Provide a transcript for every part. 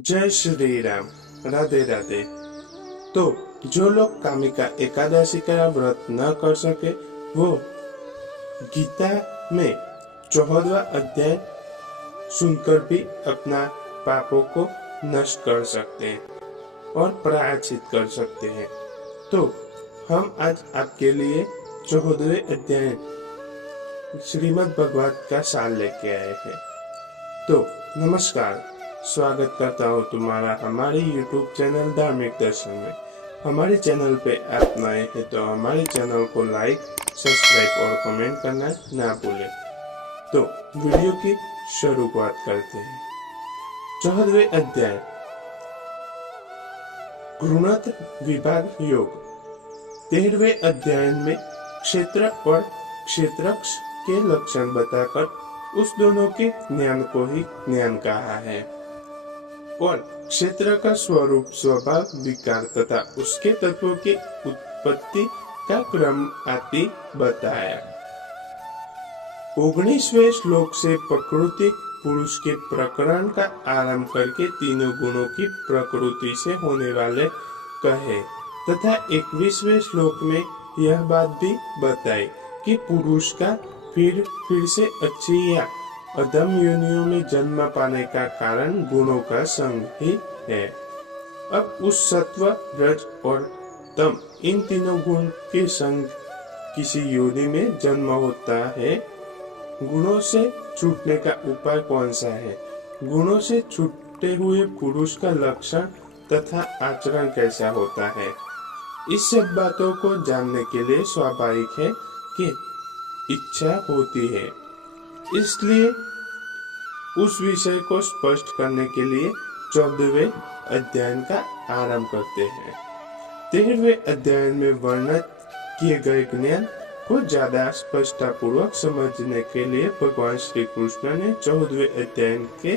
जय श्री राम। राधे राधे। तो जो लोग कामिका एकादशी का व्रत न कर सके वो गीता में 14वां अध्याय सुनकर भी अपना पापों को नष्ट कर सकते हैं और प्रायश्चित कर सकते हैं। तो हम आज आपके लिए 14वें अध्याय श्रीमद् भगवत का सार लेके आए हैं। तो नमस्कार, स्वागत करता हूँ तुम्हारा हमारे YouTube चैनल धार्मिक दर्शन में। हमारे चैनल पे आप नए हैं तो हमारे चैनल को लाइक, सब्सक्राइब और कमेंट करना ना भूलें। तो वीडियो की शुरुआत करते हैं। 14वें अध्याय घृणत विभाग योग। 13वें अध्याय में क्षेत्र और क्षेत्रक्ष के लक्षण बताकर उस दोनों के ज्ञान को ही ज्ञान कहा है और क्षेत्र का स्वरूप, स्वभाव, विकार तथा उसके तत्वों की उत्पत्ति का क्रम आदि बताया। 19वें श्लोक से प्रकृति पुरुष के प्रकरण का आरंभ करके तीनों गुणों की प्रकृति से होने वाले कहे तथा 21वें श्लोक में यह बात भी बताई कि पुरुष का फिर से अच्छी या अधम योनियों में जन्म पाने का कारण गुणों का संग ही है। अब उस सत्व, रज और तम इन तीनों गुण के संग किसी योनि में जन्म होता है। गुणों से छूटने का उपाय कौन सा है? गुणों से छूटे हुए पुरुष का लक्षण तथा आचरण कैसा होता है? इस सब बातों को जानने के लिए स्वाभाविक है कि इच्छा होती है। इसलिए उस विषय को स्पष्ट करने के लिए 14वें अध्याय का आरंभ करते हैं। 13वें अध्याय में वर्णित किए गए ज्ञान को ज्यादा स्पष्टता पूर्वक समझने के लिए भगवान श्री कृष्ण ने 14वें अध्याय के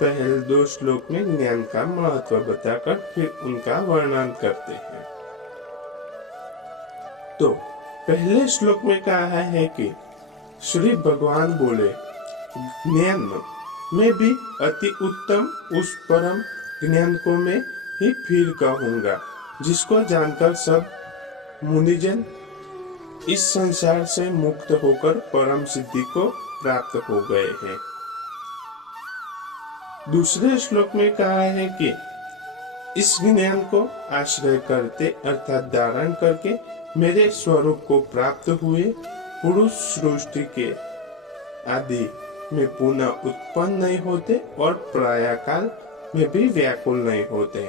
पहले 2 श्लोक में ज्ञान का महत्व बताकर फिर उनका वर्णन करते हैं। तो पहले श्लोक में कहा है कि श्री भगवान बोले, ज्ञान में भी अति उत्तम उस परम ज्ञान को मैं ही फिर कहूंगा जिसको जानकर सब मुनिजन इस संसार से मुक्त होकर परम सिद्धि को प्राप्त हो गए हैं। दूसरे श्लोक में कहा है कि इस ज्ञान को आश्रय करते अर्थात धारण करके मेरे स्वरूप को प्राप्त हुए पुरुष सृष्टि के आदि में पुनः उत्पन्न नहीं होते और प्राय काल में भी व्याकुल नहीं होते।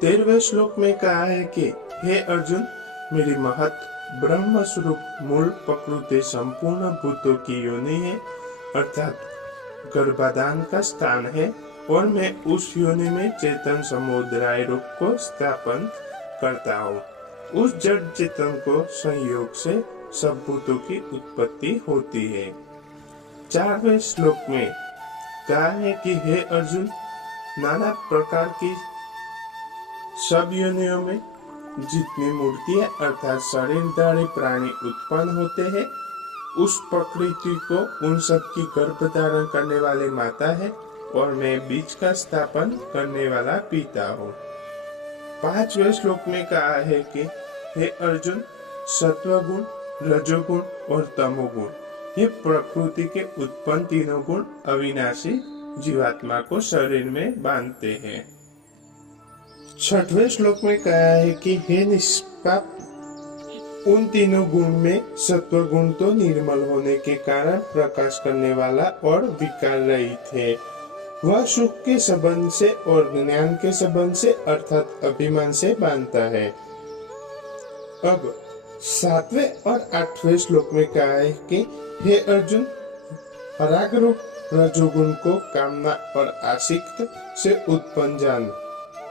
13वें श्लोक में कहा है कि हे अर्जुन, मेरी महत ब्रह्म स्वरूप मूल प्रकृति संपूर्ण भूतों की योनि है अर्थात गर्भाधान का स्थान है और मैं उस योनि में चेतन समुदाय रूप को स्थापन करता हूँ। उस जड़ चेतन को संयोग से सब भूतों की उत्पत्ति होती है। 4वें श्लोक में कहा है कि हे अर्जुन, नाना प्रकार की सब योनियों में जितनी मूर्तियां अर्थात शरीरधारी प्राणी उत्पन्न होते हैं उस प्रकृति को उन सब की गर्भ धारण करने वाले माता है और मैं बीज का स्थापन करने वाला पिता हूँ। 5वें श्लोक में कहा है कि हे अर्जुन, सत्वगुण, रजोगुण और तमोगुण ये प्रकृति के उत्पन्न तीनों गुण अविनाशी जीवात्मा को शरीर में बांधते हैं। 6वें श्लोक में कहा है कि हे निष्पाप, उन तीनों गुण में सत्व गुण तो निर्मल होने के कारण प्रकाश करने वाला और विकार रहित है। वह सुख के संबंध से और ज्ञान के संबंध से अर्थात अभिमान से बांधता है। अब 7वें और 8वें श्लोक में कहा है कि हे अर्जुन, राग रूप रजोगुण को कामना और आसक्ति से उत्पन्न जान।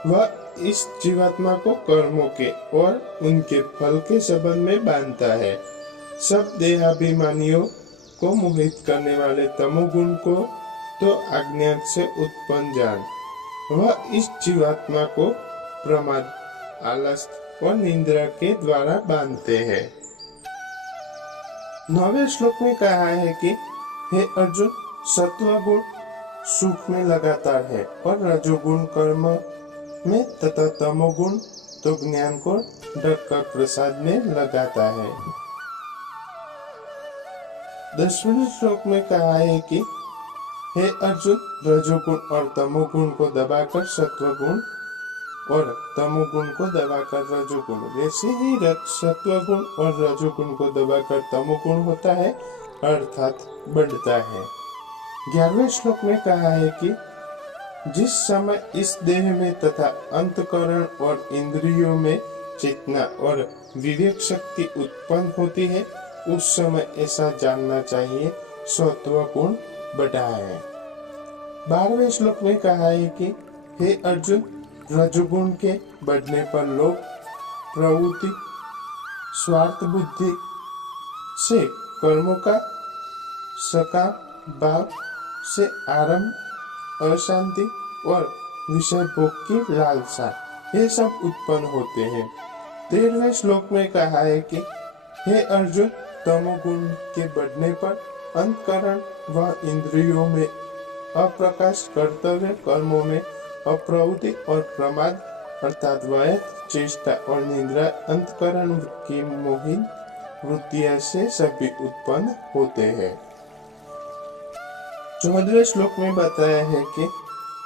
वह इस जीवात्मा को कर्मों के और उनके फल के संबंध में बांधता है। सब देहाभिमानियों को मोहित करने वाले तमोगुण को तो अज्ञान से उत्पन्न जान। वह इस जीवात्मा को प्रमाद, आलस और निंद्रा के द्वारा बांधते हैं। 9वें श्लोक में कहा है कि हे अर्जुन, सत्वगुण सुख में लगातार है और रजोगुण कर्म में तथा तमोगुण तो ज्ञान को ढककर प्रसाद में लगाता है। 10वें श्लोक में कहा है कि हे अर्जुन, रजोगुण और तमोगुण को दबाकर सत्वगुण और तमोगुण को दबाकर रजोगुण, वैसे ही सत्वगुण और रजोगुण को दबाकर तमोगुण होता है अर्थात बढ़ता है। 11वें श्लोक में कहा है कि जिस समय इस देह में तथा अंतकरण और इंद्रियों में चेतना और विवेक शक्ति उत्पन्न होती है, उस समय ऐसा जानना चाहिए सत्व गुण बढ़ा है। 12वें श्लोक में कहा है कि हे अर्जुन, रजोगुण के बढ़ने पर लोग प्रवृत्ति स्वार्थ बुद्धि से कर्मों का सकाम भाव से आरंभ, अशांति और विषय भोग की लालसा, ये सब उत्पन्न होते हैं। 13वें श्लोक में कहा है कि हे अर्जुन, तमोगुण के बढ़ने पर अंतकरण व इंद्रियों में अप्रकाश, कर्तव्य कर्मों में अप्रवृत्ति और प्रमाद अर्थात वयत, चेष्टा और निद्रा अंतकरण की मोहिन वृत्तियों से सभी उत्पन्न होते हैं। 14वें श्लोक में बताया है कि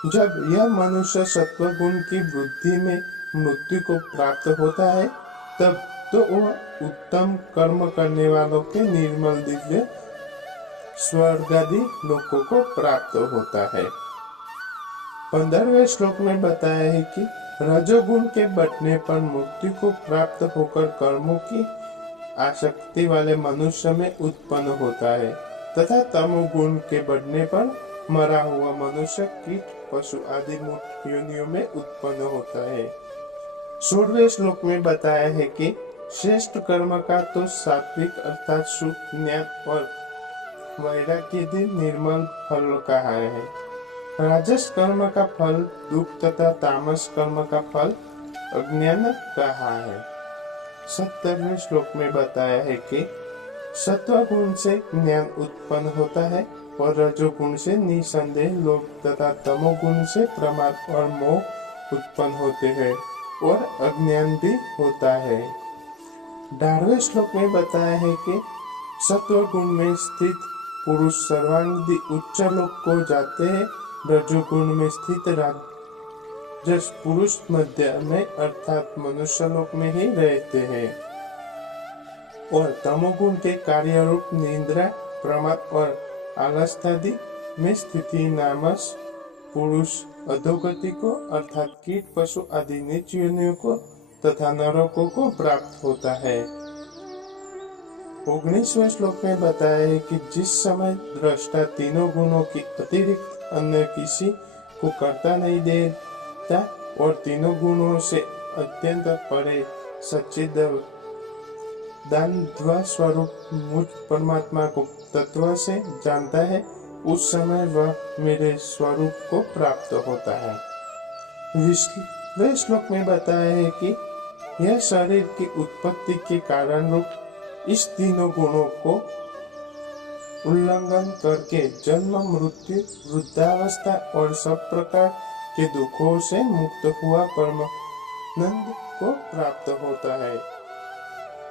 जब यह मनुष्य सत्व गुण की वृद्धि में मृत्यु को प्राप्त होता है, तब तो वह उत्तम कर्म करने वालों के निर्मल दिव्य स्वर्ग आदि लोकों को प्राप्त होता है। 15वें श्लोक में बताया है कि रजोगुण के बढ़ने पर मृत्यु को प्राप्त होकर कर्मों की आसक्ति वाले मनुष्य में उत्पन्न होता है तथा तमोगुण के बढ़ने पर मरा हुआ मनुष्य कीट, पशु आदि योनियों में उत्पन्न होता है। 16वें श्लोक में बताया है कि श्रेष्ठ कर्म का तो सात्विक अर्थात सुख, ज्ञान और वैराग्य निर्मल फल कहा है। राजस कर्म का फल दुख तथा तामस कर्म का फल अज्ञान कहा है। 17वें श्लोक में बताया है कि सत्वगुण से ज्ञान उत्पन्न होता है और रजोगुण से निसंदेह लोभ तथा तमोगुण से प्रमाद और मोह उत्पन्न होते हैं और अज्ञान भी होता है। 18वें श्लोक में बताया है कि सत्वगुण में स्थित पुरुष सर्वांगी उच्च लोक को जाते हैं, रजोगुण में स्थित राजस पुरुष मध्य में अर्थात मनुष्य लोक में ही रहते हैं और तमोगुण के कार्य रूप निद्रा, प्रमाद और आलस्यादि में स्थिति नामस पुरुष अधोगति को अर्थात कीट, पशु आदि नीच योनियों को तथा नरकों को प्राप्त होता है। 19वें श्लोक में बताया है कि जिस समय दृष्टा तीनों गुणों की अतिरिक्त अन्य किसी को करता नहीं देता और तीनों गुणों से अत्यंत परे सच्चिदानंद स्वरूप मुझ परमात्मा को तत्व से जानता है, उस समय वह मेरे स्वरूप को प्राप्त होता है। 20वें श्लोक में बताया है कि यह शरीर की उत्पत्ति के कारण रूप इस तीनों गुणों को उल्लंघन करके जन्म, मृत्यु, वृद्धावस्था और सब प्रकार के दुखों से मुक्त हुआ परमानंद को प्राप्त होता है।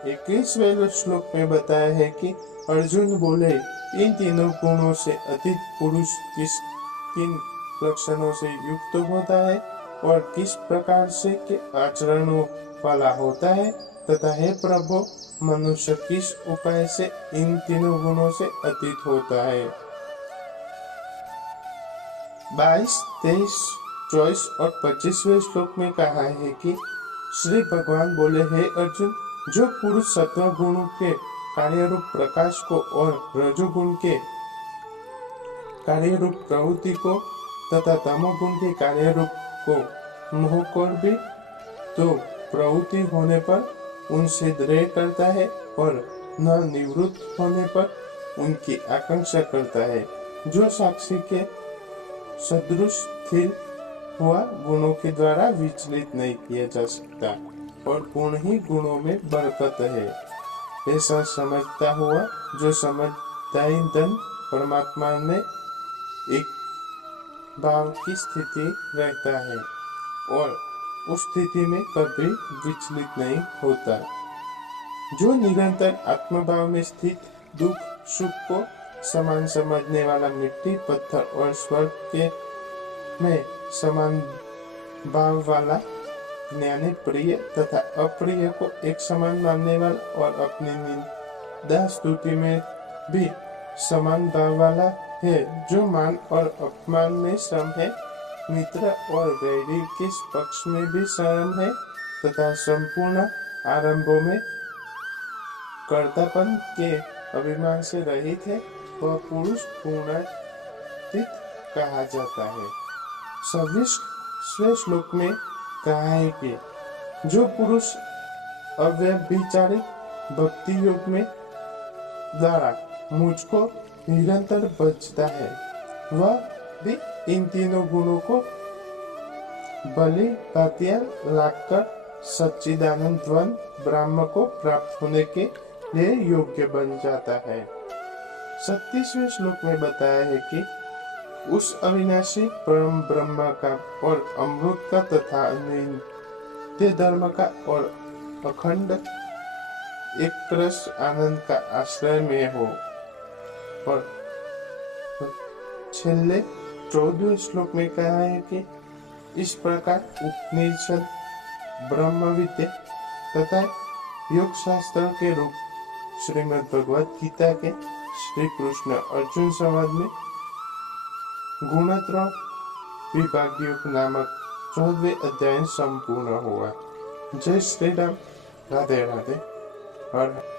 21वें श्लोक में बताया है कि अर्जुन बोले, इन तीनों गुणों से अतीत पुरुष किन लक्षणों से युक्त होता है और किस प्रकार से के आचरणों वाला होता है तथा हे प्रभु, मनुष्य किस उपाय से इन तीनों गुणों से अतीत होता है। 22, 23, 24 और 25वें श्लोक में कहा है कि श्री भगवान बोले, हे अर्जुन, जो पुरुष सत्व गुण के कार्य रूप प्रकाश को और रजोगुण के कार्य रूप प्रवृत्ति को तथा तमोगुण के कार्य रूप को मोह कर भी तो प्रवृत्ति होने पर उनसे द्वेष करता है और न निवृत्त होने पर उनकी आकांक्षा करता है, जो साक्षी के सदृश स्थिर हुआ गुणों के द्वारा विचलित नहीं किया जा सकता और गुण ही गुणों में बरकत है, ऐसा समझता हुआ जो समझदारी धन परमात्मा ने एक भाव की स्थिति रहता है और उस स्थिति में कभी विचलित नहीं होता। जो निरंतर आत्मभाव में स्थित दुख सुख को समान समझने वाला मिट्टी पत्थर और स्वर्ग के में समान भाव वाला ज्ञानी प्रिय तथा अप्रिय को एक समान मानने वाला और अपनी निंदा स्तुति में भी समान भाव वाला है, जो मान और अपमान में सम है, मित्र और वैरी के पक्ष में भी सम है तथा संपूर्ण आरंभों में कर्तापन के अभिमान से रहित है, वह पुरुष पूर्णातीत कहा जाता है। 26वें श्लोक में कहा है कि जो पुरुष अव्यभिचारिक भक्ति योग में द्वारा मुझको निरंतर बचता है, वह भी इन तीनों गुणों को बलि भातिया लाकर सच्चिदानंद ब्रह्म को प्राप्त होने के लिए योग्य बन जाता है। 37वें श्लोक में बताया है कि उस अविनाशी परम ब्रह्म का और अमृत का तथा नित्य धर्म का और अखंड एक रस आनंद का आश्रय में हो। और छेल्ले 14वें श्लोक में कहा है कि इस प्रकार उपनिषद ब्रह्म विद्या तथा योग शास्त्र के रूप श्रीमद् भगवत गीता के श्री कृष्ण अर्जुन संवाद में गुणत्रय विभाग योग नामक 14वें अध्याय संपूर्ण हुआ। जय श्री राम। राधे राधे। हर